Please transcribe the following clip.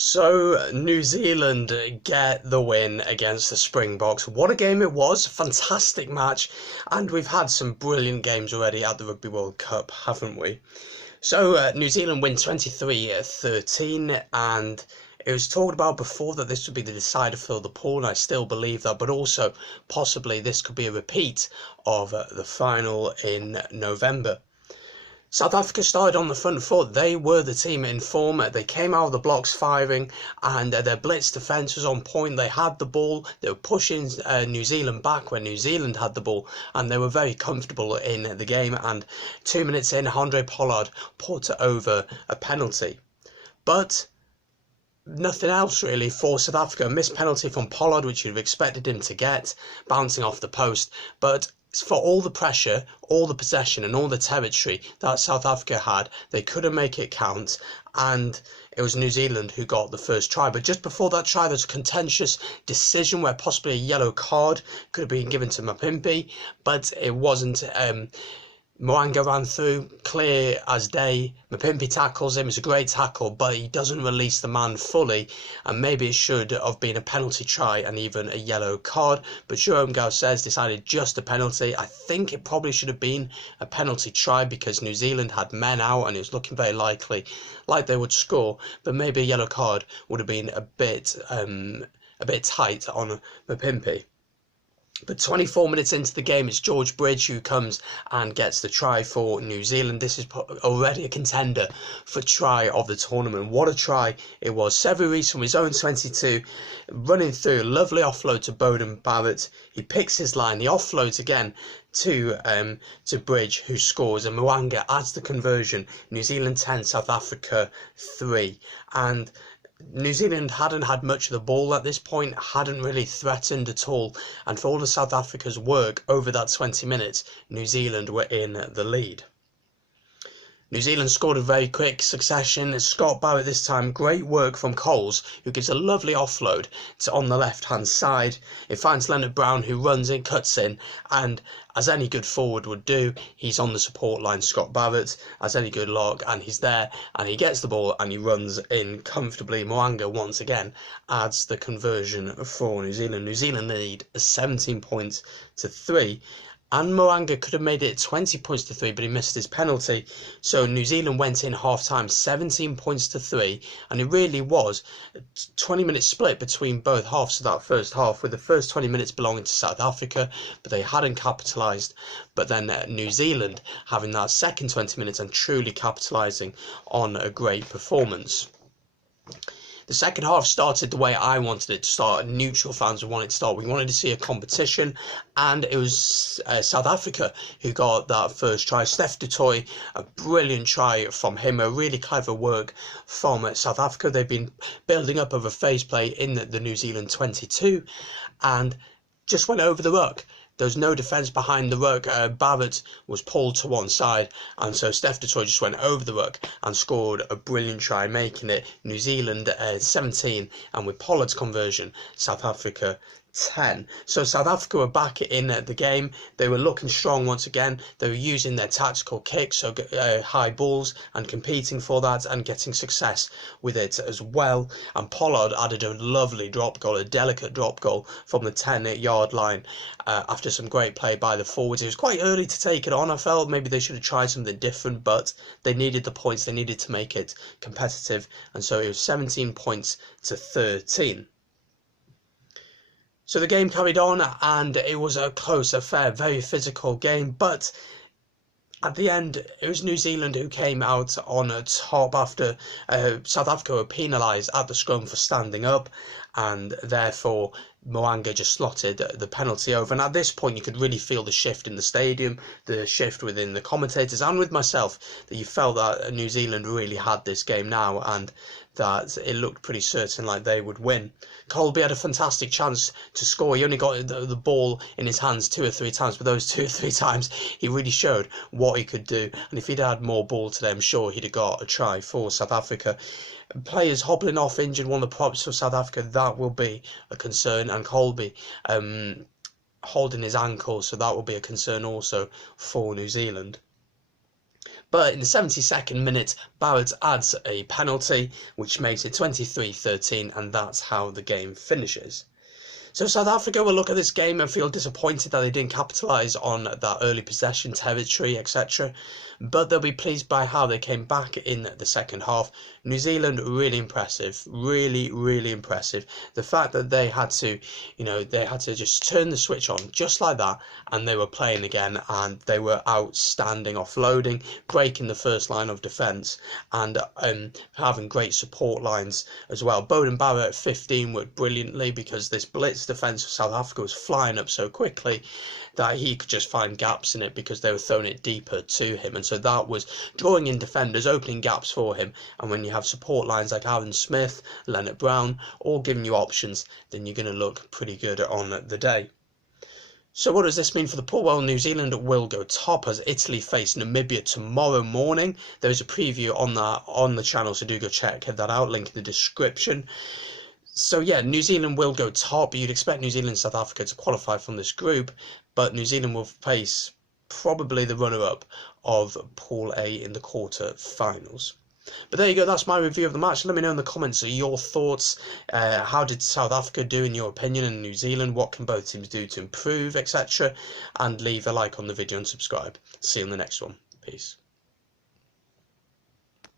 So, New Zealand get the win against the Springboks. What a game it was. Fantastic match. And we've had some brilliant games already at the Rugby World Cup, haven't we? So, New Zealand win 23-13, and it was talked about before that this would be the decider for the pool, and I still believe that, but also possibly this could be a repeat of the final in November. South Africa started on the front foot. They were the team in form. They came out of the blocks firing, and their blitz defence was on point. They had the ball. They were pushing New Zealand back when New Zealand had the ball, and they were very comfortable in the game. And 2 minutes in, Handré Pollard put over a penalty. But nothing else really for South Africa. A missed penalty from Pollard, which you'd have expected him to get, bouncing off the post. But for all the pressure, all the possession and all the territory that South Africa had, they couldn't make it count, and it was New Zealand who got the first try. But just before that try, there was a contentious decision where possibly a yellow card could have been given to Mapimpi, but it wasn't. Mo'unga ran through, clear as day. Mapimpi tackles him. It's a great tackle, but he doesn't release the man fully, and maybe it should have been a penalty try and even a yellow card. But Jerome Garces decided just a penalty. I think it probably should have been a penalty try because New Zealand had men out and it was looking very likely like they would score, but maybe a yellow card would have been a bit tight on Mapimpi. But 24 minutes into the game, it's George Bridge who comes and gets the try for New Zealand. This is already a contender for try of the tournament. What a try it was. Sevu Reece from his own 22, running through, lovely offload to Beauden Barrett. He picks his line, he offloads again to Bridge, who scores, and Mo'unga adds the conversion. New Zealand 10, South Africa 3. And New Zealand hadn't had much of the ball at this point, hadn't really threatened at all, and for all of South Africa's work over that 20 minutes, New Zealand were in the lead. New Zealand scored a very quick succession. Scott Barrett this time, great work from Coles, who gives a lovely offload on the left-hand side. It finds Leonard Brown, who runs in, cuts in, and as any good forward would do, he's on the support line, Scott Barrett, as any good lock, and he's there, and he gets the ball, and he runs in comfortably. Mo'unga, once again, adds the conversion for New Zealand. New Zealand lead 17 points to 3. And Mo'unga could have made it 20 points to 3, but he missed his penalty. So New Zealand went in half-time 17 points to 3, and it really was a 20-minute split between both halves of that first half, with the first 20 minutes belonging to South Africa, but they hadn't capitalised. But then New Zealand having that second 20 minutes and truly capitalising on a great performance. The second half started the way I wanted it to start. Neutral fans would want it to start. We wanted to see a competition, and it was South Africa who got that first try. Steph du Toit, a brilliant try from him, a really clever work from South Africa. They've been building up over phase play in the New Zealand 22, and just went over the ruck. There was no defence behind the ruck. Barrett was pulled to one side, and so Steph du Toit just went over the ruck and scored a brilliant try, making it New Zealand 17, and with Pollard's conversion, South Africa 10. So South Africa were back in the game. They were looking strong once again. They were using their tactical kicks, so high balls, and competing for that and getting success with it as well. And Pollard added a lovely drop goal, a delicate drop goal from the 10-yard line after some great play by the forwards. It was quite early to take it on. I felt maybe they should have tried something different, but they needed the points. They needed to make it competitive, and so it was 17 points to 13. So the game carried on, and it was a close affair, very physical game, but at the end, it was New Zealand who came out on top after South Africa were penalised at the scrum for standing up, and therefore Mo'unga just slotted the penalty over. And at this point, you could really feel the shift in the stadium, the shift within the commentators and with myself, that you felt that New Zealand really had this game now, and that it looked pretty certain like they would win. Colby had a fantastic chance to score. He only got the ball in his hands 2 or 3 times, but those 2 or 3 times he really showed what he could do. And if he'd had more ball today, I'm sure he'd have got a try for South Africa. Players hobbling off injured, one of the props for South Africa, that will be a concern. And Colby holding his ankle, so that will be a concern also for New Zealand. But in the 72nd minute, Barrett adds a penalty, which makes it 23-13, and that's how the game finishes. So South Africa will look at this game and feel disappointed that they didn't capitalise on that early possession territory, etc. But they'll be pleased by how they came back in the second half. New Zealand, really impressive, really impressive. The fact that they had to, they had to just turn the switch on just like that, and they were playing again, and they were outstanding offloading, breaking the first line of defence, and having great support lines as well. Beauden Barrett at 15 worked brilliantly because this blitz defence of South Africa was flying up so quickly that he could just find gaps in it because they were throwing it deeper to him, and so that was drawing in defenders, opening gaps for him. And when you have support lines like Aaron Smith, Leonard Brown, all giving you options, then you're going to look pretty good on the day. So what does this mean for the pool? Well, New Zealand will go top as Italy face Namibia tomorrow morning. There is a preview on the channel, so do go check that out, link in the description. So yeah, New Zealand will go top. You'd expect New Zealand and South Africa to qualify from this group, but New Zealand will face probably the runner-up of Pool A in the quarter-finals. But there you go, that's my review of the match. Let me know in the comments your thoughts. How did South Africa do in your opinion, and New Zealand? What can both teams do to improve, etc. And leave a like on the video and subscribe. See you in the next one. Peace.